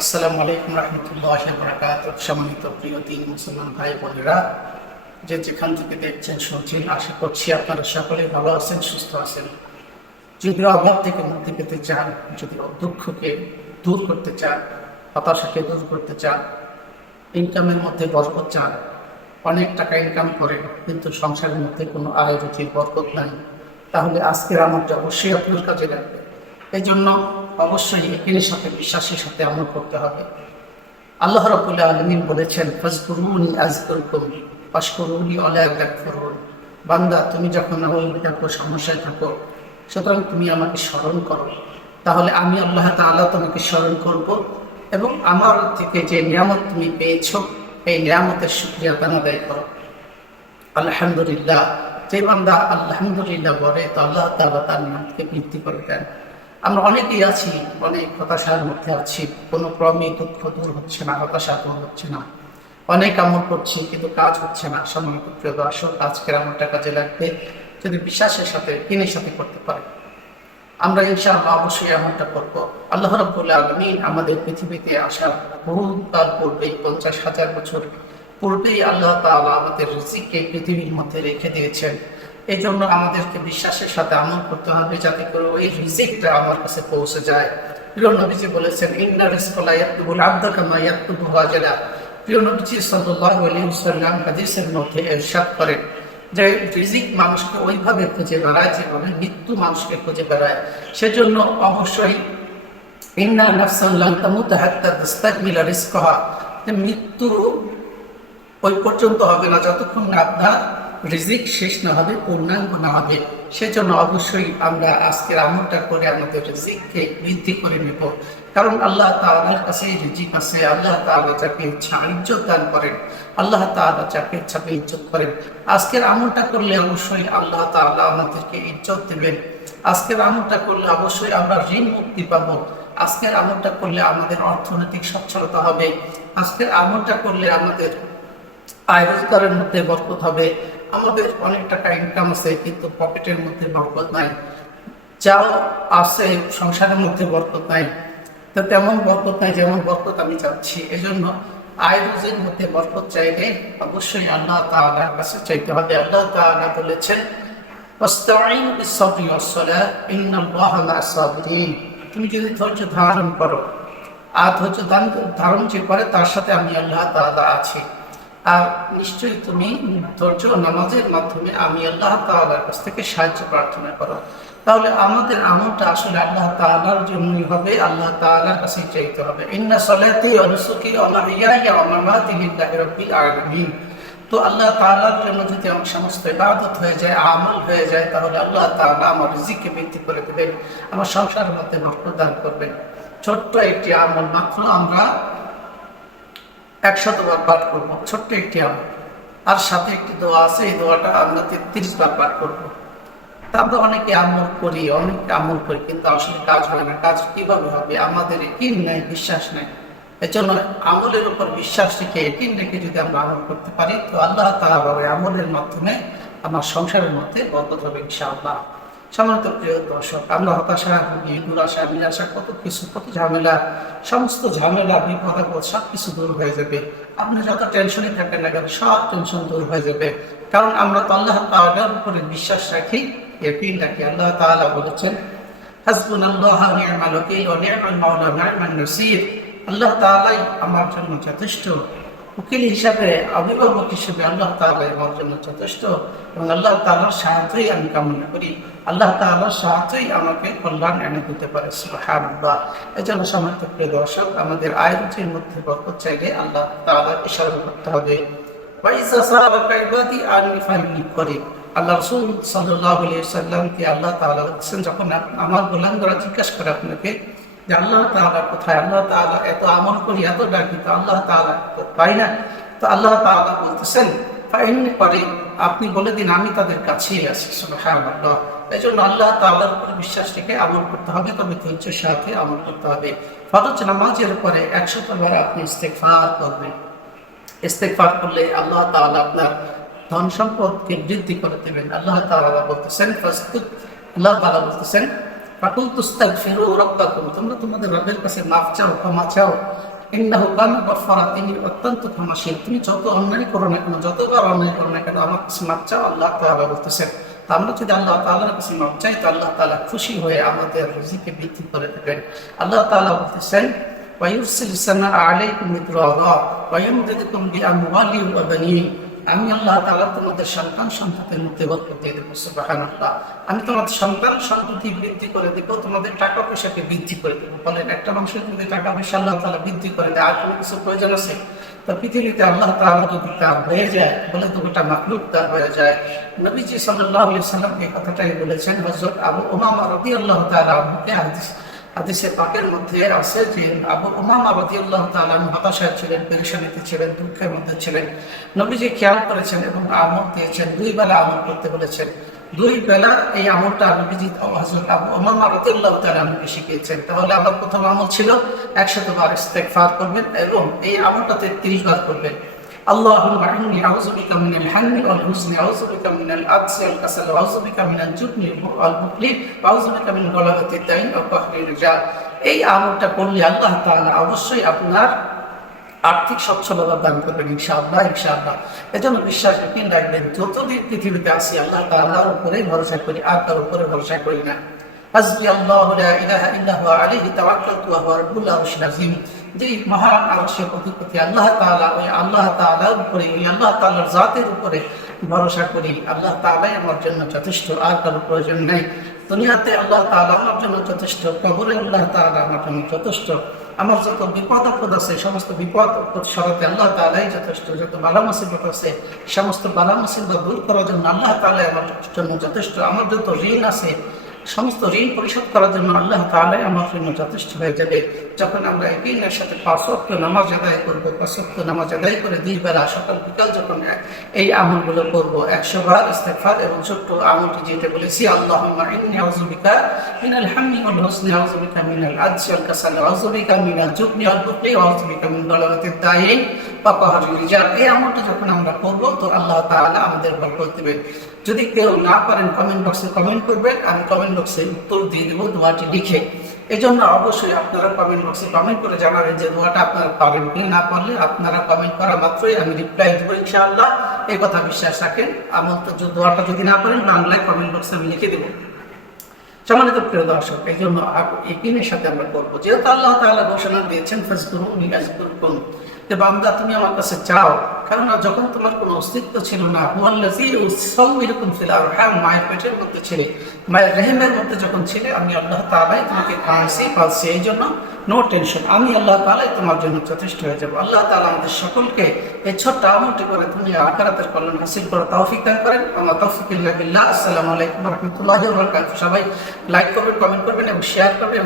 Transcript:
আসসালামু আলাইকুম রহমতুল্লাহ বরাকাত সম্মানিত প্রিয় দিন মুসলমান ভাই বোনেরা, যে যেখান থেকে দেখছেন, শুনছেন, আশা করছি আপনারা সকলে ভালো আছেন, সুস্থ আছেন। যদি অভাব থেকে মুক্তি পেতে চান, যদি দুঃখকে দূর করতে চান, হতাশাকে দূর করতে চান ইনকামের মধ্যে বরকত চান, অনেক টাকা ইনকাম করেন, কিন্তু সংসারের মধ্যে কোনো আয় রুচির বরকত নাই, তাহলে আজকের আমারটা অবশ্যই আপনার কাজে লাগবে। এই জন্য অবশ্যই একিনের সাথে বিশ্বাসের সাথে আমল করতে হবে। আল্লাহ রবুল্লাহ আলমিন বলেছেন, ফজকুরুনি আজকুরকুম পাশকুরুনি অলাক করুন বান্দা, তুমি যখন সমস্যায় থাকো, সুতরাং তুমি আমাকে স্মরণ করো। তাহলে আমি আল্লাহ তাআলা তোমাকে স্মরণ করব এবং আমার থেকে যে নিয়ামত তুমি পেয়েছ, এই নিয়ামতের সুক্রিয়া শুক্রিয়া আদায় করো। আলহামদুলিল্লাহ, যে বান্দা আলহামদুলিল্লাহ বলে, তো আল্লাহ তাআলা তার নামকে বৃদ্ধি করে দেন। আমরা অনেকেই আছি, অনেক হতাশার মধ্যে আছি। কোনো ক্রমে দুঃখ দূর হচ্ছে না, হতাশা দূর হচ্ছে না। অনেক আমল করছি, কিন্তু কাজ হচ্ছে না। সম্মানিত প্রিয় দর্শক, আজকের আমলটা কাজে লাগবে। যদি বিশ্বাসের সাথে কিনের সাথে করতে পারে, আমরা ইনশাআল্লাহ অবশ্যই এমনটা করব। আল্লাহ রব্বুল আলমিন আমাদের পৃথিবীতে আসার বহুকাল পূর্বেই, পঞ্চাশ হাজার বছর পূর্বেই আল্লাহ তাআলা আমাদের রিজিককে পৃথিবীর মধ্যে রেখে দিয়েছেন। এই জন্য আমাদেরকে বিশ্বাসের সাথে আমল করতে হবে যাতে করে ওই রিজিকটা আমার কাছে পৌঁছে যায়। প্রিয় নবীজি বলেছেন, ইন্না রিজকালা ইয়াকতুবুল আবদা কামা প্রিয় নবীজি সাল্লাল্লাহু আলাইহি ওয়াসাল্লাম হাদিসের মধ্যে ইরশাদ করেন যে রিজিক মানুষকে ওইভাবে খুঁজে বেড়ায় যেভাবে মৃত্যু মানুষকে খুঁজে বেড়ায়। সেজন্য অবশ্যই, ইন্না নাফসাল্লাহ তামুত হাত্তা তাস্তাকমিলা রিজকাহা। যে মৃত্যু ওই পর্যন্ত হবে না, যতক্ষণ না আপনার রিজিক শেষ না হবে, পূর্ণাঙ্গ না হবে। সেজন্য অবশ্যই আমরা আজকের আমলটা করে আমাদের রিজিককে বৃদ্ধি করে নেব। কারণ আল্লাহ তাআলার কাছে রিজিক আছে, আল্লাহ তাআলা যাকে ইজ্জত দান করেন, আল্লাহ তাআলা যাকে ইচ্ছাকে ইজ্জত করেন। আজকের আমলটা করলে অবশ্যই আল্লাহ তাআলা আমাদেরকে ইজ্জত দেবেন। আজকের আমলটা করলে অবশ্যই আমরা ঋণ মুক্তি পাবো। আজকের আমলটা করলে আমাদের অর্থনৈতিক সচ্ছলতা হবে। আজকের আমলটা করলে আমাদের আয় রোজগারের মধ্যে বরকত হবে। আমাদের অনেক টাকা ইনকাম আছে, কিন্তু পকেটের মধ্যে বরকত নাই। যাও আছে সংসারের মধ্যে বরকত নাই। তো তেমন বরকত নাই যেমন বরকত আমি চাচ্ছি। এজন্য আয় রোজের মধ্যে বরকত চাইলে অবশ্যই আল্লাহ তাআলার কাছে চাইতে হবে। আল্লাহ তাআলা বলেছেন, ওয়াস্তাঈনু বিস-সাবরি ওয়াস-সালাহ ইন্নাল্লাহা মা'আস-সাবিরিন। তুমি যদি ধৈর্য ধারণ করো, আর ধৈর্য ধারণ ধারণ যে করে, তার সাথে আমি আল্লাহ তাআলা আছি। আর নিশ্চয়ই তুমি ধৈর্য নামাজের মাধ্যমে আমি আল্লাহ তাআলার কাছ থেকে সাহায্য প্রার্থনা করো। তাহলে আমাদের আমলটা আসলে আল্লাহ তাআলার জন্যই হবে, আল্লাহ তাআলার কাছে চাইতে হবে। ইন্না সলাতি ওয়া নুসুকি তো আল্লাহ তাআলার জন্য যদি আমার সমস্ত ইবাদত হয়ে যায়, আমল হয়ে যায়, তাহলে আল্লাহ তাআলা আমার রিজিককে বৃদ্ধি করে দেবেন, আমার সংসারের মধ্যে বরকত দান করবেন। ছোট্ট একটি আমল মাত্র আমরা একশতবার পাঠ করব। ছোট্ট একটি আমল। আর সাথে একটি দোয়া আছে, এই দোয়াটা আমরা তেত্রিশ বার পাঠ করব। তা আমরা অনেকে আমল করি অনেক আমল করি, কিন্তু আসলে কাজ হয় না। কাজ কীভাবে হবে? আমাদের একিন নেই, বিশ্বাস নেই। জন্য আমলের উপর বিশ্বাস রেখে একিন রেখে যদি আমরা আমল করতে পারি, তো আল্লাহ ওই আমলের মাধ্যমে, আমার সংসারের মধ্যে বরকত হবে ইনশাআল্লাহ। সম্মানিত প্রিয় দর্শক, আমরা হতাশা দুরাশা কত কিছু, কত ঝামেলা, সমস্ত ঝামেলা বিপদ আপদ সব কিছু দূর হয়ে যাবে। আপনি যত না কেন, সব টেনশন দূর হয়ে যাবে। কারণ আমরা তো আল্লাহ তাআলার উপরে বিশ্বাস রাখি রাখি। আল্লাহ তাআলা বলেছেন ওয়া নি'মাল মাওলা আল্লাহ তাআলাই আমার জন্য যথেষ্ট। উকিল হিসাবে, অভিভাবক হিসেবে আল্লাহ তালা আমার জন্য যথেষ্ট এবং আল্লাহ তাআলার সাহায্যই আমি কামনা করি। আল্লাহ তাআলার সাহায্যই আমাকে কল্যাণ এনে দিতে পারে, সুবহানাল্লাহ। এই জন্য সমস্ত প্রিয় দর্শক, আমাদের আয় রুচির মধ্যে বরকত চাইলে আল্লাহ তালা স্মরণ করতে হবে। আল্লাহ রসুল সাল্লাহ সাল্লামকে আল্লাহ তাআলা বলছেন, যখন আমার গোলামরা জিজ্ঞাসা করে আপনাকে যে আল্লাহ তাআলা কোথায়? আল্লাহ তাআলা এত আমল করি এত ডাকি তো আল্লাহ তাআলা তো পাই না। তো আল্লাহ তাআলা বলতেছেন, ফাইনি করে আপনি বলে দিন, আমি তাদের কাছেই আছি। সুবহানাল্লাহ। এই জন্য আল্লাহ তাআলার উপর বিশ্বাস রেখে আমল করতে হবে, তবে ধৈর্যের সাথে আমল করতে হবে। ফরজ নামাজের পরে একশত বার আপনি ইস্তেগফার করবেন। ইস্তেগফার করলে আল্লাহ তাআলা আপনার ধন সম্পদকে বৃদ্ধি করে দেবেন। আল্লাহ তাআলা বলতেছেন আল্লাহ তাআলা বলতেছেন ফাকুল তুস্তাক ফেরু রব্বাকুম তোমরা তোমাদের রবের কাছে মাফ চাও ক্ষমা চাও ইন্নাহু কানা গফফারা তিনি অত্যন্ত ক্ষমাশীল তুমি যত অন্যায় করো না কেন যতবার অন্যায় করো না কেন আমার কাছে মাফ চাও আল্লাহ তাআলা বলতেছেন তা আমরা যদি আল্লাহ তাআলার কাছে মাফ চাই তো আল্লাহ তাআলা খুশি হয়ে আমাদের রুজিকে বৃদ্ধি করে দেবেন আল্লাহ তাআলা বলতেছেন ويرسل السماء عليكم مدرارا ويمددكم بأموال وبنين আমি আল্লাহ তাআলা তোমাদের সন্তান সন্ততির মধ্যে দিয়ে দেবো, সুবহানাল্লাহ। আমি তোমাদের সন্তান সন্ততি বৃদ্ধি করে দেবো, তোমাদের টাকা পয়সাকে বৃদ্ধি করে দেবো। বলেন একটা মানুষের যদি টাকা পয়সা আল্লাহ তাআলা বৃদ্ধি করে দেয়, আর কোনো কিছু প্রয়োজন আছে? তো পৃথিবীতে আল্লাহ তাআলা যদি তার হয়ে যায়, বলে তো গোটা মাকলুক তার হয়ে যায়। নবীজি আলাইহি সাল্লাম এই কথাটাই বলেছেন, হযরত আবু উমামা রাদিয়াল্লাহু তাআলা আনহুকে হাদিস হাদিসে পাকের মধ্যে আছে যে আবু উমামা রাদিয়াল্লাহু তাআলা আনহু হতাশায় ছিলেন, পেরেশানিতে ছিলেন, দুঃখের মধ্যে ছিলেন। নবীজি খেয়াল করেছেন এবং আমল দিয়েছেন, দুই বেলা আমল করতে বলেছেন। দুই বেলা এই আমলটা নবীজি হযরত আবু উমামা রাদিয়াল্লাহু তাআলা আনহুকে শিখিয়েছেন। তাহলে আমার প্রথম আমল ছিল একশত বার ইস্তেগফার করবেন এবং এই আমলটা 33 বার করবেন। اللهم إني أعوذ بك من الهم والحزن أعوذ بك من العجز والكسل أعوذ بك من الجبن والبخل وأعوذ بك من غلبة الدين وقهر الرجال এই আমলটা করলে আল্লাহ তাআলা অবশ্যই আপনার আর্থিক সচ্ছলতা দান করবেন ইনশাআল্লাহ ইনশাআল্লাহ এজন্য বিশ্বাস যখন রাখবেন যতদিন পৃথিবীতে আসি আল্লাহ তাআলার উপরে ভরসা করি আর তার উপরে ভরসা করি না হাসবি আল্লাহু লা ইলাহা ইল্লা হুয়া আলাইহি তাওয়াক্কালতু ওয়া হুয়া রাব্বুল আরশিল আযীম যে মহান আরশের অধিপতি আল্লাহ তাআলা, ওই আল্লাহ তাআলার উপরে, ওই আল্লাহ তাআলার জাতের উপরে ভরসা করি। আল্লাহ তাআলাই আমার জন্য যথেষ্ট, আর কারও প্রয়োজন নেই। দুনিয়াতে আল্লাহ তাআলা আমার জন্য যথেষ্ট, কবরে আল্লাহ তাআলা আমার জন্য যথেষ্ট। আমার যত বিপদ আপদ আছে, সমস্ত বিপদ সরাতে আল্লাহ তাআলাই যথেষ্ট। যত বালা মুসিবত আছে, সমস্ত বালা মুসিবত দূর করার জন্য আল্লাহ তাআলাই আমার জন্য যথেষ্ট। আমার যত ঋণ আছে, সমস্ত ঋণ পরিশোধ করার জন্য আল্লাহ তাআলাই আমার জন্য যথেষ্ট হয়ে যাবে। যখন আমরা একদিনের সাথে পাঁচ ওয়াক্ত নামাজ আদায় করব, পাঁচ ওয়াক্ত নামাজ আদায় করে দুই বেলা সকাল বিকাল যখন এই আমলগুলো করব, একশো বার ইস্তেগফার এবং ছোট্ট আমলটি যেটা বলেছি, আল্লাহুম্মা ইন্নী মিনাল হাম্মি ওয়াল হুজনি আউযু বিকা মিনাল আজজি ওয়াল কাসাল, আউযু বিকা মিনাল জুবনি ওয়াল বুখলি আউযু বিকা মিন গালাবাতিদ দাইন ওয়া কাহরিল রিজাল এই আমলটি যখন আমরা করব, তো আল্লাহ তাআলা আমাদের বরকত দিবেন। যদি কেউ না পারেন, কমেন্ট বক্সে কমেন্ট করবেন, আমি কমেন্ট বক্সে উত্তর দিয়ে দেবো, দোয়াটি লিখে। এই জন্য অবশ্যই আপনারা কমেন্ট বক্সে কমেন্ট করে জানাবেন যে দোয়াটা আপনারা পারেন কি না পারলে আপনারা কমেন্ট করা মাত্রই আমি রিপ্লাই দেবো ইনশাআল্লাহ। এই কথা বিশ্বাস রাখেন। আমার তো দোয়াটা যদি না পারেন বাংলায় কমেন্ট বক্সে আমি লিখে দেবো। সম্মানিত প্রিয় দর্শক, এই জন্য একিনের সাথে আমরা করব যেহেতু আল্লাহ তাআলা ঘোষণা দিয়েছেন ফেসবুক নিগাজগুরুকুম বান্দা, তুমি আমার কাছে চাও। কেননা যখন তোমার কোনো অস্তিত্ব ছিল না আরহাম মায়ের পেটের মধ্যে ছিলে। মায়ের রেহেমের মধ্যে যখন ছিলে, আমি আল্লাহ তাআলাই তোমাকে খাওয়াইছি পালছি এই জন্য নো টেনশন আমি আল্লাহ তাআলাই তোমার জন্য যথেষ্ট হয়ে যাব। আল্লাহ তালা আমাদের সকলকে এই ছোট্ট আমলটি করে তুমি আকারাতের কল্যাণ হাসিল করে তৌফিক দান করেন। আমার তৌফিক আসসালামু আলাইকুম রাহমাতুল্লাহি সবাই লাইক করবেন কমেন্ট করবেন এবং শেয়ার করবেন